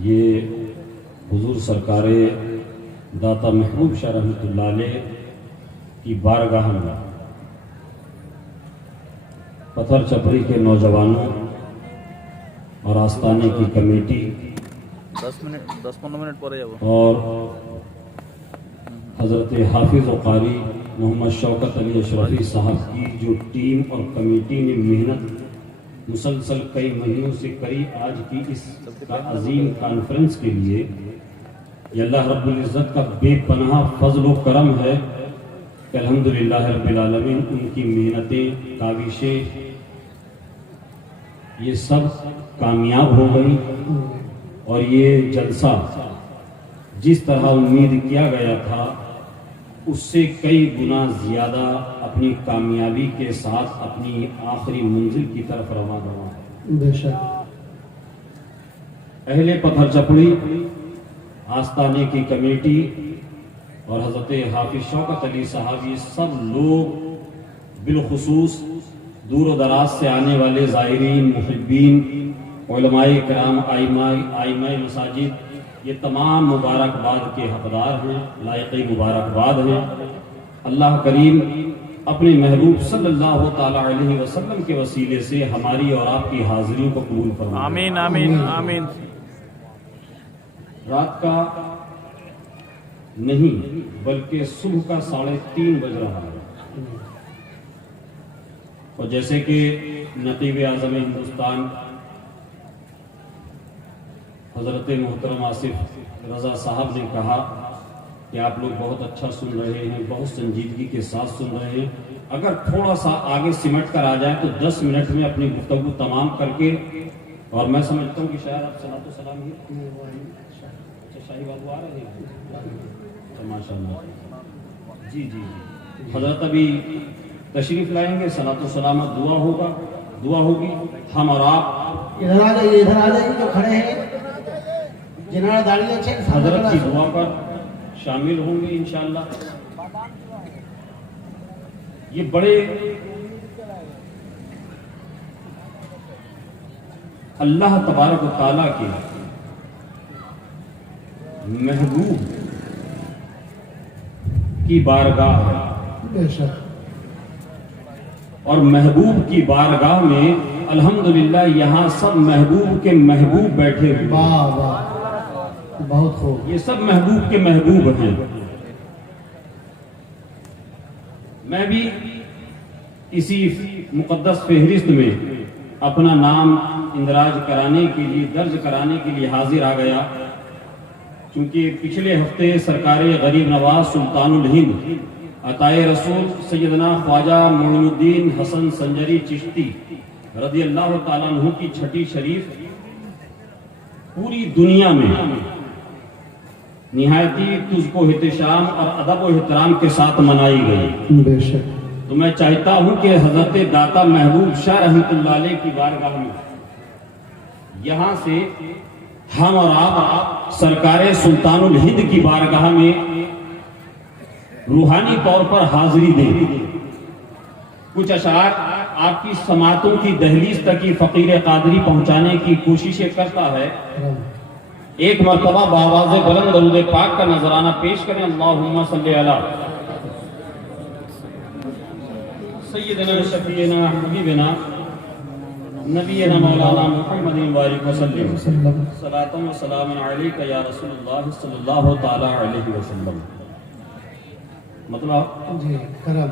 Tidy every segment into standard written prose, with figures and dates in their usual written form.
ये हुजूर सरकारे दाता महबूब शाह रहमतुल्लाह अलैह की बारगाह में पत्थर चपड़ी के नौजवानों और आस्ताने की कमेटी 10-15 मिनट पर और हज़रत हाफिज़ और कारी मोहम्मद शौकत अली अशरफी साहब की जो टीम और कमेटी ने मेहनत मुसलसल कई महीनों से करी आज की इस अजीम कॉन्फ्रेंस के लिए, ये अल्लाह रब्बुल इज़्ज़त का बेपनाह फजल व करम है कि अल्हम्दुलिल्लाह रब्बिल आलमीन उनकी मेहनतें काविशें ये सब कामयाब हो गई और ये जलसा जिस तरह उम्मीद किया गया था उससे कई गुना ज़्यादा अपनी कामयाबी के साथ अपनी आखिरी मंजिल की तरफ रवाना हुआ है। बेशक अहले पत्थर चपड़ी, आस्ताने की कमेटी और हज़रत हाफिज शौकत अली साहब, ये सब लोग बिलखुसूस दूर दराज से आने वाले ज़ाहिरीन, मुहिब्बीन, उलमाए कराम, आइमाए मसाजिद, ये तमाम मुबारकबाद के हकदार हैं, लायक़ मुबारकबाद हैं। अल्लाह करीम अपने महबूब सल्लल्लाहु ताला अलैहि वसल्लम के वसीले से हमारी और आपकी हाजिरी को कबूल फरमाए। आमीन आमीन आमीन। रात का नहीं बल्कि सुबह का 3:30 बज रहा है और जैसे कि नकीब आज़म हिंदुस्तान हज़रत मोहतरम आसिफ रज़ा साहब ने कहा कि आप लोग बहुत अच्छा सुन रहे हैं, बहुत संजीदगी के साथ सुन रहे हैं, अगर थोड़ा सा आगे सिमट कर आ जाए तो 10 मिनट में अपनी गुफ्तगू तमाम करके, और मैं समझता हूँ कि शायद आप सलातो सलाम ही अच्छा शाही बाबू आ रहे हैं, माशाअल्लाह जी जी जी हज़रत अभी तशरीफ लाएंगे, सलातो सलाम दुआ होगा, दुआ होगी। हम और आप इधर आ जाइए, इधर आ जाइए, जो खड़े हैं जिन्होंने दाढ़ी अच्छे हजरत की दुआ पर शामिल होंगे इंशाअल्लाह। ये बड़े अल्लाह तबारक व तआला के महबूब की बारगाह है बेशक, और महबूब की बारगाह में अल्हम्दुलिल्लाह यहाँ सब महबूब के महबूब बैठे हुए। वाह वाह, बहुत खूब। ये सब महबूब के महबूब हैं। मैं भी इसी मुकद्दस फहरिस्त में अपना नाम इंदराज कराने के लिए, दर्ज कराने के लिए हाजिर आ गया, क्योंकि पिछले हफ्ते सरकारे गरीब नवाज सुल्तानुल हिंद अताए रसूल सैयदना ख्वाजा मोइनुद्दीन हसन संजरी चिश्ती रज़ी अल्लाह ताला अन्हु की छठी शरीफ पूरी दुनिया में निहायती तुझको एहतशाम और अदब और एहतराम के साथ मनाई गई। बेशक, तो मैं चाहता हूं कि हजरत दाता महबूब शाह रहमतुल्लाह अलैह की बारगाह में यहां से हम और आप सरकारे सुल्तानुल हिंद की बारगाह में रूहानी तौर पर हाजिरी दें। कुछ अशार आपकी समातों की दहलीज तक की फकीर कादरी पहुंचाने की कोशिशें करता है। एक मरतबा बावाज़े बुलंद दरूद पाक का नजराना पेश करें। अल्लाहुम्मा सल्ली अला सय्यिदना शफीना हबीबना नबीना मौलाना मुहम्मदिन व आलिहि वसल्लम सलातु व सलाम अलैका या रसूलुल्लाह सल्लल्लाहु तआला अलैहि वसल्लम। मतलब जी करम।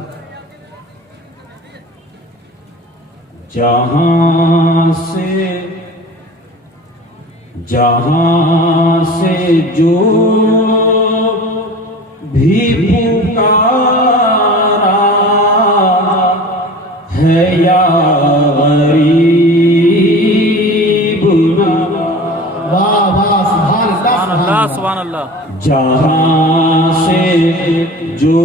जहां से जो भी पुकारा है या गरीब ना, वाह वाह, सुभान अल्लाह सुभान अल्लाह। जहां से जो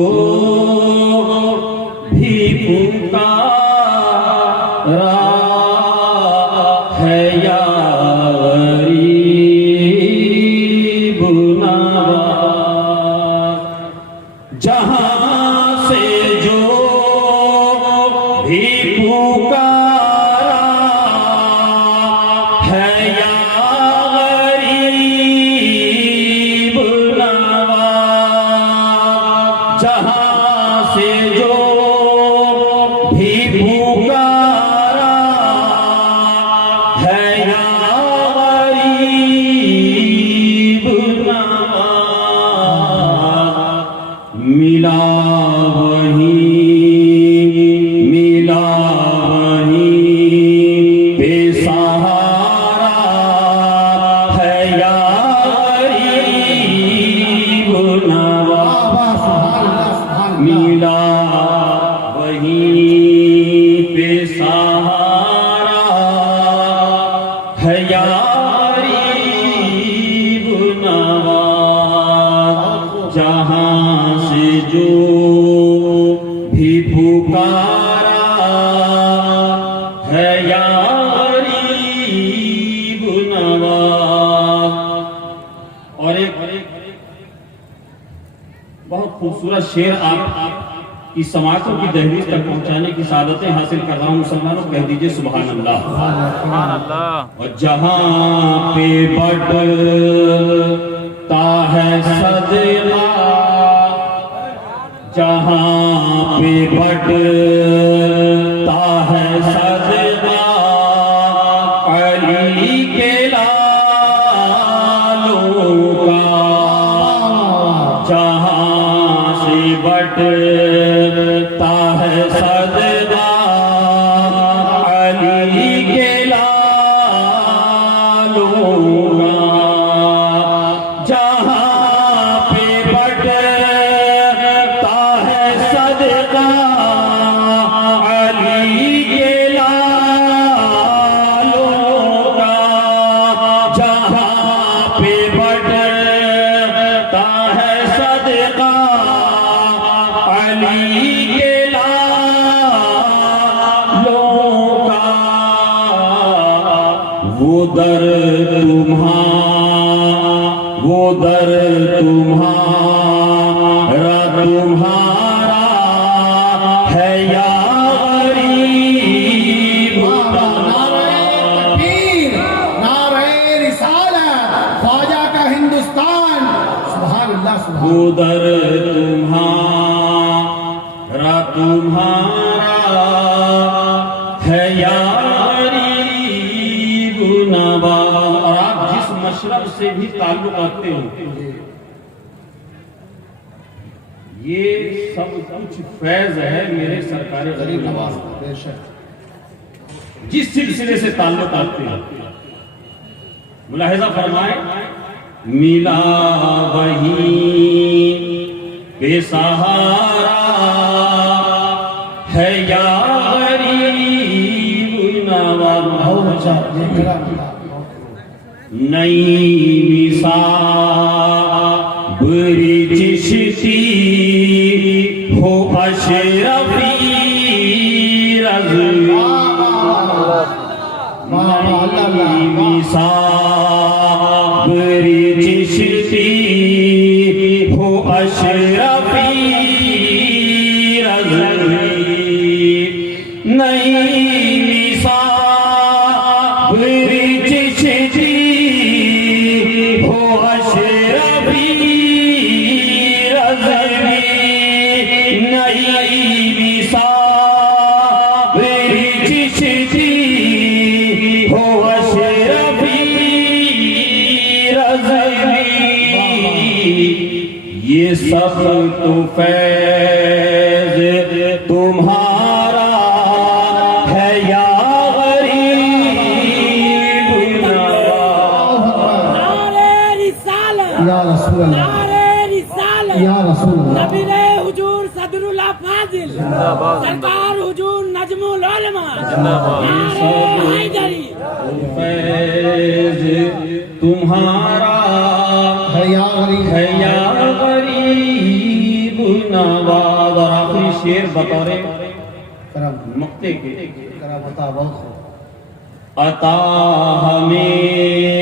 भी पुकारा है या गरीब नवाज, जहां से जो भी पुकारा है या गरीब गरीब नवाज, जहां से जो भी पुकारा है या गरीब नवाज। और एक बहुत खूबसूरत शेर आप की समातों की दहलीज तक पहुंचाने की सादतें हासिल कर रहा हूं। मुसलमानों कह दीजिए सुभान अल्लाह। सुभान अल्लाह। और जहां पे बढ़ता है सदका, जहां पे बढ़ता है सदका, अली के लालों का, जहां से बढ़ता है सदका, अली के लालों का, जहां पे बढ़ता है सदका, अली के लालों का, जहां पे बढ़ता है सदका, अली के लालों का, वो दर तुम्हारा है या गरीब तकबीर, नारे रिसालत, ख्वाजा का हिंदुस्तान। सुभान अल्लाह, सुभान वो दर तुम्हारा है या गरीब नवाज। और आप जिस मशरब से भी ताल्लुक रखते हो, ये सब कुछ फैज है मेरे सरकारी गरीब नवाज बेशक। जिस सिलसिले से ताल्लुक रखते हो। मुलाहिजा फरमाए, मिला वही बेसहारा है या गरीब नवाज। बहुत अच्छा, ये मेरा मिला। नई निसाबरी चिश्ती हो अशरफी रज़वी, नई निसाबरी चिश्ती हो अशरफी रज़वी, नई निसाबरी चिश्ती हो अशरफी रज़वी, नई निसाबरी चिश्ती हो अशरफी रज़वी। ये सब तो फैज तुम्हारा है या गरीब नवाज। नारे रिसालत, या रसूल अल्लाह, नारे रिसालत, या रसूल अल्लाह। नबीरे हुजूर सदरुल्लाह फाजिल, जिंदाबाद। सरकार हुजूर नजमुल उलमा, जिंदाबाद। नारे हैदरी। फैज तुम्हारा है या गरीब, है या गरीब नवाज। और आखिरी शेर बतौरे करम मक्ते के, करम बता, बहुत खूब। अता हमें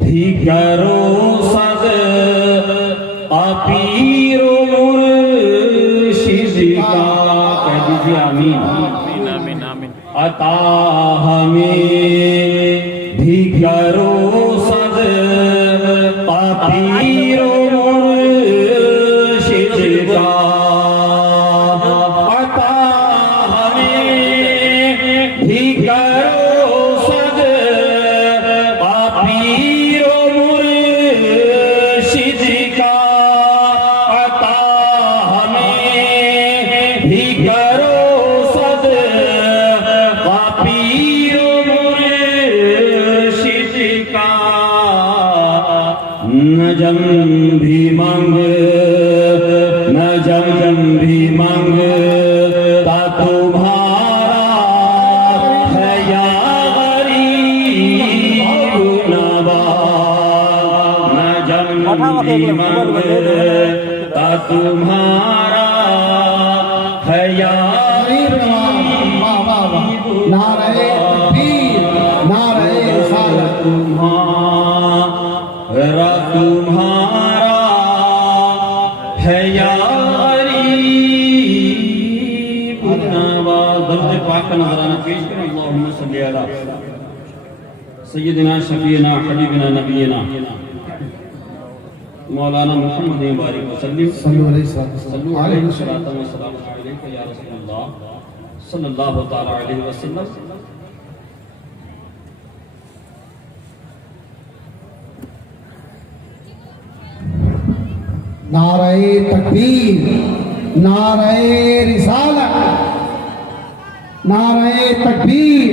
भी करो सद पीरो मुर्शिद का। कह दीजिए आमीन। आमीन आमीन आमीन। अता हमें भी करो सद पीरो मुर्शिद का। अता हमें भी करो सद पीरो मुर्शिद का। अता हमें भी करो सद पीरो मुर्शिद का। नजम भी मंग, नजम भी मंग ता तुम्हारा है या गरीब मंगता तुम्हारा है यार। वाह वाह वाह, नारे तकबीर, नारे रिसालत। तुम्हारा है यारी पुनवा। दर्द पाक का नजराना पेश करें। अल्लाहुम्मा सल्ली अला सय्यदिना शफीना हबीबिना नबीना मौलाना मुहम्मद बारिक वसल्लम सल्लल्लाहु अलैहि वसल्लम। सल्लल्लाहु अलैहि वसल्लम अलैका या रसूलल्लाह सल्लल्लाहु तआला अलैहि वसल्लम। नारे तकबीर, नारे रिसालत, नारे तकबीर,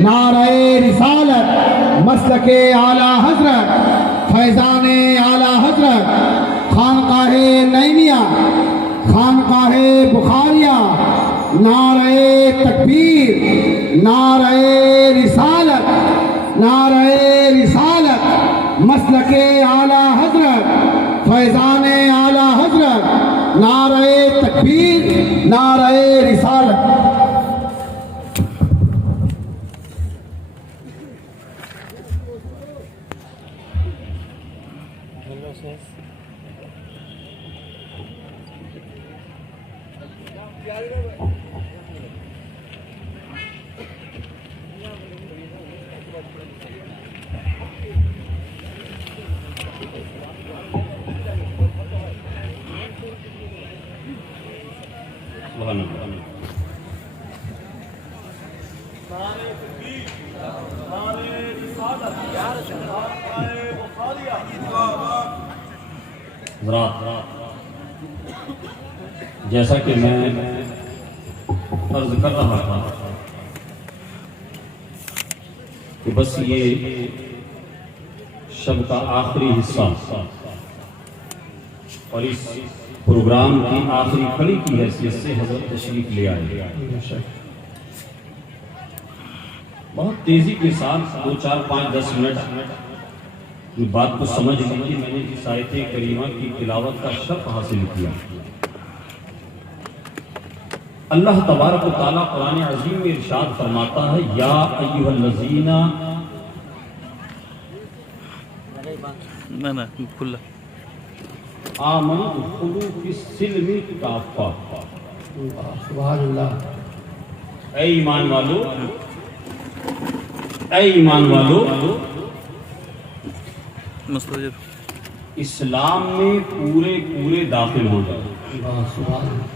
नारे रिसालत। मसलके आला हजरत, फैजाने आला हजरत, खानकाहे नैनिया, खानकाहे बुखारिया। नारे तकबीर, नारे रिसालत, नारे रिसालत। मसलके आला हजरत, फैजाने आला हजरत। नारे तकबीर, नारे रिसालत। सुभान अल्लाह। जैसा कि मैं अर्ज कर रहा था कि बस ये शब का आखिरी हिस्सा और इस प्रोग्राम की आखिरी कड़ी की हैसियत से हजरत तशरीफ ले आए। बहुत तेजी के साथ 2, 4, 5, 10 मिनट की बात को समझ लीजिए। मैंने इस आयत करीमा की तिलावत का शर्फ हासिल किया। अल्लाह तबारक व तआला कुरान अज़ीम में इरशाद फरमाता है, या अय्युहल्लज़ीना ना खुला आमनु दुखुलू फिस्सिल्मी काफ़ा। सुभान अल्लाह। ऐ ईमान वालो, ऐ ईमान वालो, मुस्तजिब इस्लाम में पूरे पूरे दाखिल हो जाओ। सुभान अल्लाह।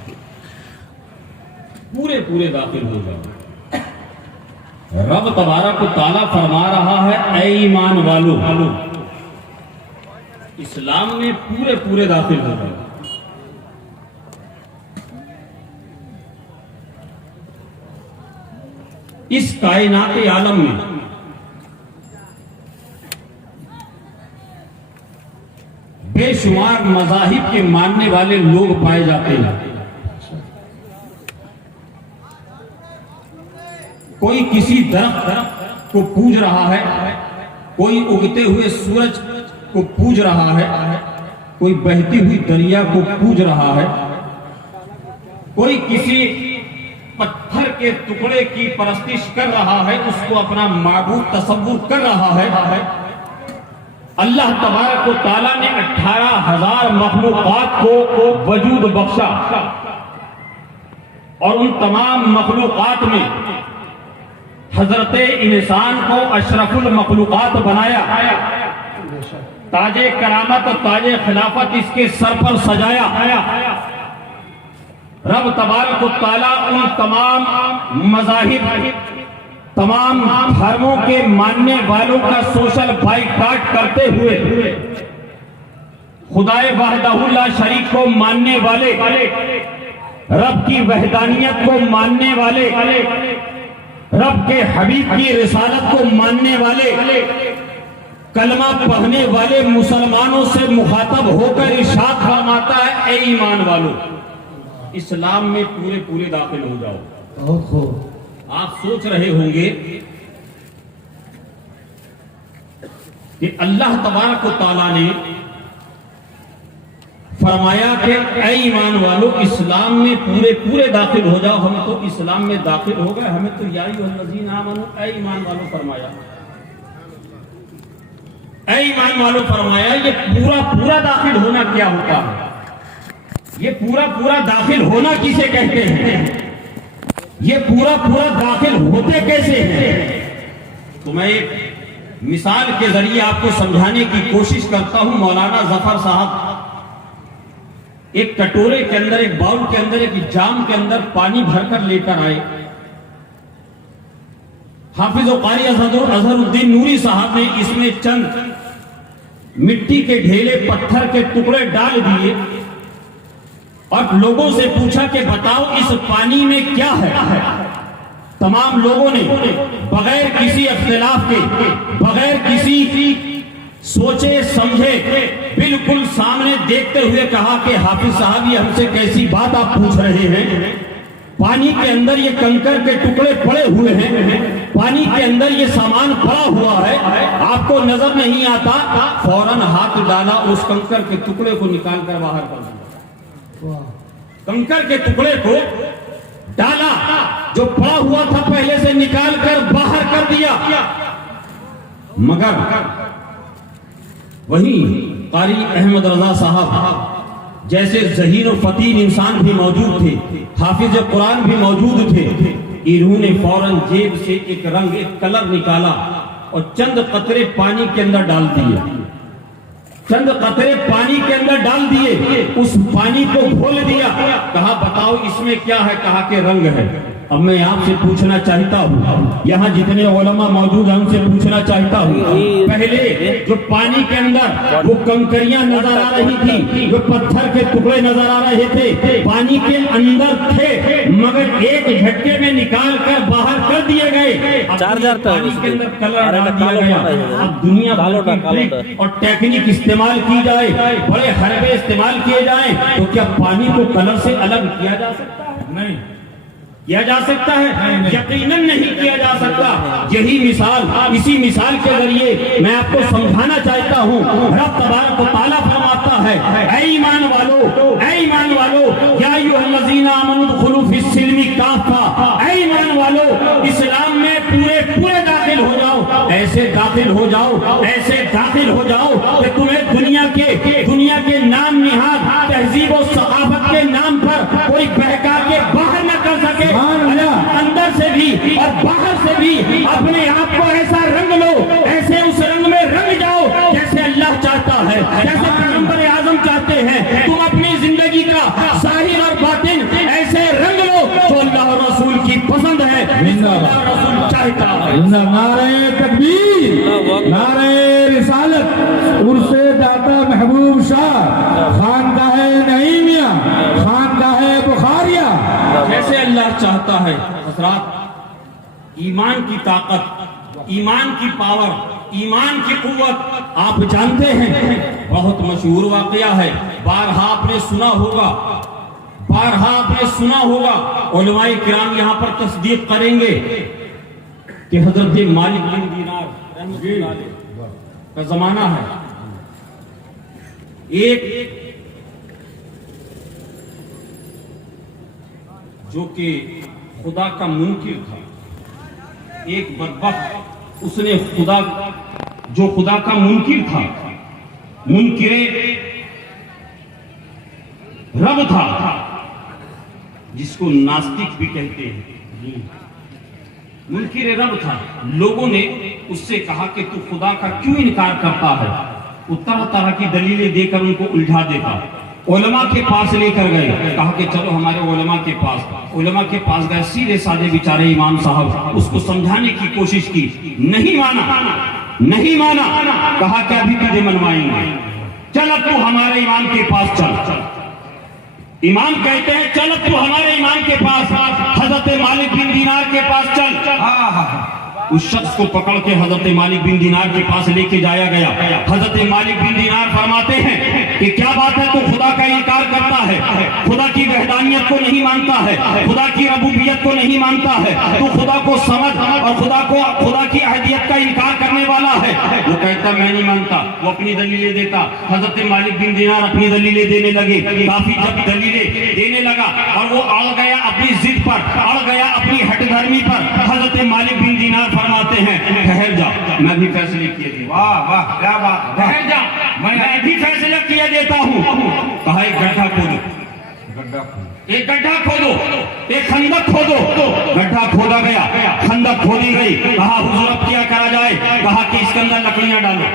पूरे पूरे दाखिल हो जाओ। रब तबारक व तआला फरमा रहा है, ऐ ईमान वालो, इस्लाम में पूरे पूरे दाखिल हो जाओ। इस कायनात आलम में बेशुमार मज़ाहिब के मानने वाले लोग पाए जाते हैं। कोई किसी दरख्त को पूज रहा है, कोई उगते हुए सूरज को पूज रहा है, कोई बहती हुई दरिया को पूज रहा है, कोई किसी पत्थर के टुकड़े की परस्तिश कर रहा है, उसको अपना माबूद तसव्वुर कर रहा है। अल्लाह तबारक व तआला ने 18,000 मखलूकात को वजूद बख्शा और उन तमाम मखलूकात में हजरत इंसान को अशरफुल मखलूकात बनाया। ताजे करामत और ताजे खिलाफत इसके सर पर सजाया। रब तबारक व तआला उन तमाम मज़ाहिब, तमाम धर्मों के मानने वालों का सोशल बाइकाट करते हुए खुदाए वहदहू ला शरीक को मानने वाले, रब की वहदानियत को मानने वाले, रब के हबीब की रिसालत को मानने वाले, कलमा पढ़ने वाले मुसलमानों से मुखातब होकर इरशाद फरमाता है, ऐ ईमान वालों, इस्लाम में पूरे पूरे दाखिल हो जाओ। बहुत खूब। आप सोच रहे होंगे कि अल्लाह तबारक व तआला ने फरमाया कि ऐ ईमान वालों, इस्लाम में पूरे पूरे दाखिल हो जाओ। हम तो इस्लाम में दाखिल हो गए, हमें तो या अय्युहल्लज़ीना आमनू, ऐ ईमान वालों फरमाया, ऐ ईमान वालों फरमाया। ये पूरा पूरा दाखिल होना क्या होता है? ये पूरा पूरा दाखिल होना किसे कहते हैं? ये पूरा पूरा दाखिल होते कैसे हैं? तो मैं एक मिसाल के जरिए आपको समझाने की कोशिश करता हूं। मौलाना जफर साहब एक कटोरे के अंदर, एक बाउल के अंदर, एक जाम के अंदर पानी भरकर लेकर आए। हाफिज और कारी अजहरुद्दीन नूरी साहब ने इसमें चंद मिट्टी के ढेले, पत्थर के टुकड़े डाल दिए और लोगों से पूछा कि बताओ इस पानी में क्या है। तमाम लोगों ने बगैर किसी अख्तिलाफ के, बगैर किसी सोचे समझे, बिल्कुल सामने देखते हुए कहा कि हाफिज साहब ये हमसे कैसी बात आप पूछ रहे हैं? पानी के अंदर ये कंकर के टुकड़े पड़े हुए हैं, पानी के अंदर ये सामान पड़ा हुआ है, आपको नजर नहीं आता? फौरन हाथ डाला, उस कंकर के टुकड़े को निकाल कर बाहर कर दिया। कंकर के टुकड़े को डाला, जो पड़ा हुआ था पहले से निकाल कर बाहर कर दिया। मगर वही कारी अहमद रजा साहब जैसे ज़हीन और फतीन इंसान भी मौजूद थे, हाफिज कुरान भी मौजूद थे। इन्होंने फौरन जेब से एक रंग, एक कलर निकाला और चंद कतरे पानी के अंदर डाल दिए। चंद कतरे पानी के अंदर डाल दिए, उस पानी को घोल दिया। कहा बताओ इसमें क्या है? कहा कि रंग है। अब मैं आपसे पूछना चाहता हूँ, यहाँ जितने उलमा मौजूद हैं उनसे पूछना चाहता हूँ, पहले जो पानी के अंदर वो कंकरियां नजर आ रही थी, जो पत्थर के टुकड़े नजर आ रहे थे, पानी के अंदर थे, मगर एक झटके में निकाल कर बाहर कर दिए गए। पानी के अंदर कलर डाल दिया गया। अब दुनिया और टेक्निक इस्तेमाल की जाए, बड़े हरबे इस्तेमाल किए जाए, तो क्या पानी को कलर से अलग किया जा सकता है? नहीं किया जा सकता है, यकीनन नहीं किया जा सकता। यही मिसाल, इसी मिसाल के जरिए मैं आपको समझाना चाहता हूँ। रब तबारक व तआला फरमाता है, ऐ ईमान वालों, ऐ ईमान वालों, या अय्युहल्लज़ीना आमनू दुखुलू फिस्सिल्मी काफ़ा, ऐ ईमान वालों, इस्लाम में पूरे पूरे दाखिल हो जाओ। ऐसे दाखिल हो जाओ, ऐसे दाखिल हो जाओ कि तुम्हें दुनिया के नाम निहाद तहजीब और सकाफत के नाम पर कोई बहका के बाहर न कर सके। अंदर से भी और बाहर से भी अपने आप को ऐसा रंग लो, ऐसे उस रंग में रंग जाओ जैसे अल्लाह चाहता है, जैसे पैगंबर आजम चाहते हैं। तुम अपनी जिंदगी का ज़ाहिर और बातिन ऐसे रंग लो जो अल्लाह और रसूल की पसंद है, रसूल चाहता है। नारे तकबीर, नारे रिसालत, उर्से दाता महबूब शाह, खानकाहे नईमिया, खानकाहे बुखारिया। जैसे अल्लाह चाहता है। हज़रात, ईमान की ताकत, ईमान की पावर, ईमान की कुव्वत आप जानते हैं। बहुत मशहूर वाकया है, बारहा आपने सुना होगा, बारहा आपने सुना होगा। उलमाए किराम यहाँ पर तस्दीक करेंगे कि हजरत मालिक बिन दीनार रहमतुल्लाह अलैह का जमाना है। एक जो कि खुदा का मुनकिर था, एक बदबख्त, उसने जो खुदा का मुनकिर था, मुनकिरे रब था, जिसको नास्तिक भी कहते हैं, मुनकिर रब था। लोगों ने उससे कहा कि तू खुदा का क्यों इनकार करता है? वो तरह तरह की दलीलें देकर उनको उलझा देता। उलमा के पास लेकर गए, कहा कि चलो हमारे उलमा के पास। उलमा के पास गए, सीधे साधे बेचारे इमाम साहब, उसको समझाने की कोशिश की, नहीं माना, नहीं माना। कहा कि अभी तुझे मनवाएंगे, चल अब तू हमारे इमाम के पास चल। इमाम कहते हैं चल अब तू हमारे इमाम के पास, हजरत मालिक बिन दीनार के पास चल। उस शख्स को पकड़ के हजरत मालिक बिन दीनार के पास लेके जाया गया। हजरत मालिक बिन दीनार फरमाते हैं कि क्या बात है, तो खुदा का इनकार करता है, खुदा की वहदानियत को नहीं मानता है, खुदा की रबूबियत को नहीं मानता है, तो खुदा को समझ और खुदा की अहदियत का इनकार करने वाला है। वो कहते कहता मैं नहीं मानता, वो अपनी दलीलें देता। हजरत मालिक बिन दिनार अपनी दलीलें देने लगे। काफी जब दलीलें देने लगा और वो अड़ गया अपनी जिद पर, अड़ गया अपनी हठधर्मी पर, हजरत मालिक बिन दिनार फरमाते हैं ठहर जाओ, मैं भी फैसले किए थे। वाह वाह क्या बात, ठहर जाओ, मैं भी फैसला किया देता हूँ। कहा एक गड्ढा खोदो, एक गड्ढा खोदो, एक खंदक खोदो। गड्ढा खोदा गया, खंदक खोदी गई। कहा हुजूर अब क्या करा जाए? कहा कि इसके अंदर लकड़ियां डालो।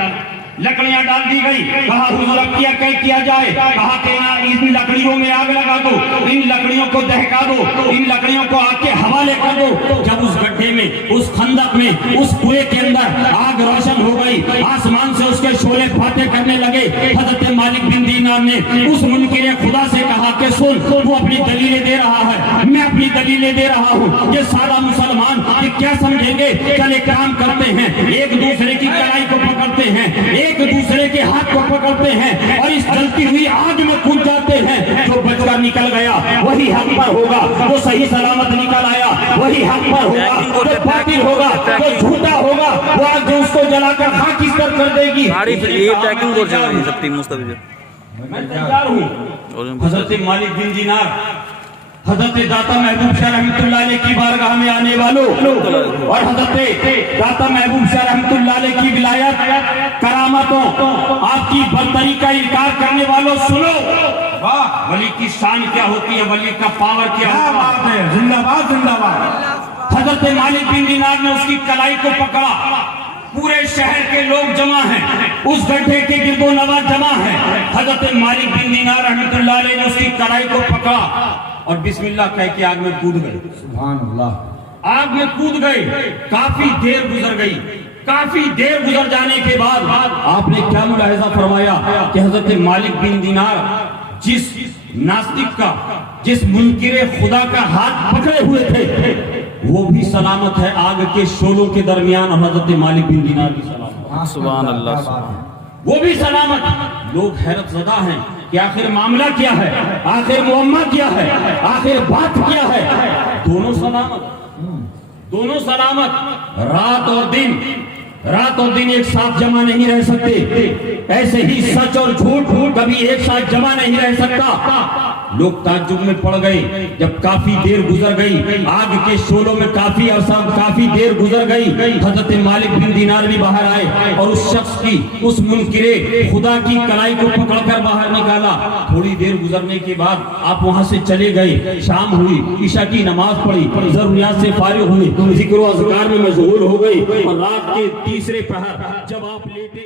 लकड़ियां डाल दी गई। कहा हुजूर अब क्या किया जाए? कहा कि ना इन लकड़ियों में आग लगा दो, इन लकड़ियों को दहका दो, इन लकड़ियों को आग के हवाले कर दो। जब उस गड्ढे में, उस खंदक में, उस कुएं के अंदर आग रोशन हो गई, आसमान से उसके शोले फाटे करने लगे। हजरत मालिक बिन दीनार ने उस मुनकिर खुदा से कहा कि सुन, वो अपनी दलीलें दे रहा है, मैं अपनी दलीलें दे रहा हूँ। ये सारा मुसलमान ये क्या समझेंगे? चले काम करते हैं, एक दूसरे की कलाई को पकड़ते हैं, एक दूसरे के हाथ को पकड़ते हैं और इस जलती हुई आग में कूद जाते हैं। जो बचकर निकल गया वही हक पर होगा, जो सही सलामत निकल आया वही हक पर होगा। जो बातिल होगा, जो झूठा होगा, वो आग जो उसको जलाकर खाकिस्तान कर देगी। मैं तैयार हूँ। हजरत मालिक बिन दिनार हजरत दाता महबूब शाह रहमतुल्लाह अलैह की बारगाह में आने वालों और हजरत दाता महबूब शाह रहमतुल्लाह अलैह की विलायत करामतों, आपकी बरतरी का इनकार करने वालों सुनो। वाह, वली की शान क्या होती है, वली का पावर क्या होता है। जिंदाबाद जिंदाबाद। हजरत मालिक बिन दिनार ने उसकी कलाई को पकड़ा। पूरे शहर के लोग जमा हैं, उस गड्ढे के गिरदो नवा जमा है। हजरत मालिक बिन दिनार रहमतुल्लाह अलैह ने उसकी कलाई को पकड़ा और बिस्मिल्लाह कह के आग में कूद गए। सुभान अल्लाह। आग में कूद गए। काफी देर गुजर गई। काफी देर गुजर जाने के बाद आपने क्या मुलाहिजा फरमाया कि हजरत मालिक बिन दिनार जिस नास्तिक का, जिस मुनकिरे खुदा का हाथ पकड़े हुए थे, वो भी सलामत है आग के शोलों के दरमियान। हजरत मालिक बिन दिनार भी सलामत, सुभान अल्लाह, वो भी सलामत। लोग हैरत ज़दा हैं कि आखिर मामला क्या है, आखिर मुअम्मा क्या है, आखिर बात क्या है। दोनों सलामत, दोनों सलामत। रात और दिन एक साथ जमा नहीं रह सकते। ऐसे ही सच और झूठ कभी एक साथ जमा नहीं रह सकता। लोग ताज्जुब में पड़ गए जब काफी देर गुजर गई, आग के शोलों में काफी देर गुजर गई। हजरत मालिक बिन दिनार भी बाहर आए और उस शख्स की, उस मुनकिरे खुदा की कलाई को पकड़कर बाहर निकाला। थोड़ी देर गुजरने के बाद आप वहां से चले गए। शाम हुई, ईशा की नमाज पढ़ी, जरूरियात से फारिग हुए, जिक्र और अज़कार में मशगूल हो गई और रात के तीसरे पहर जब आप लेटे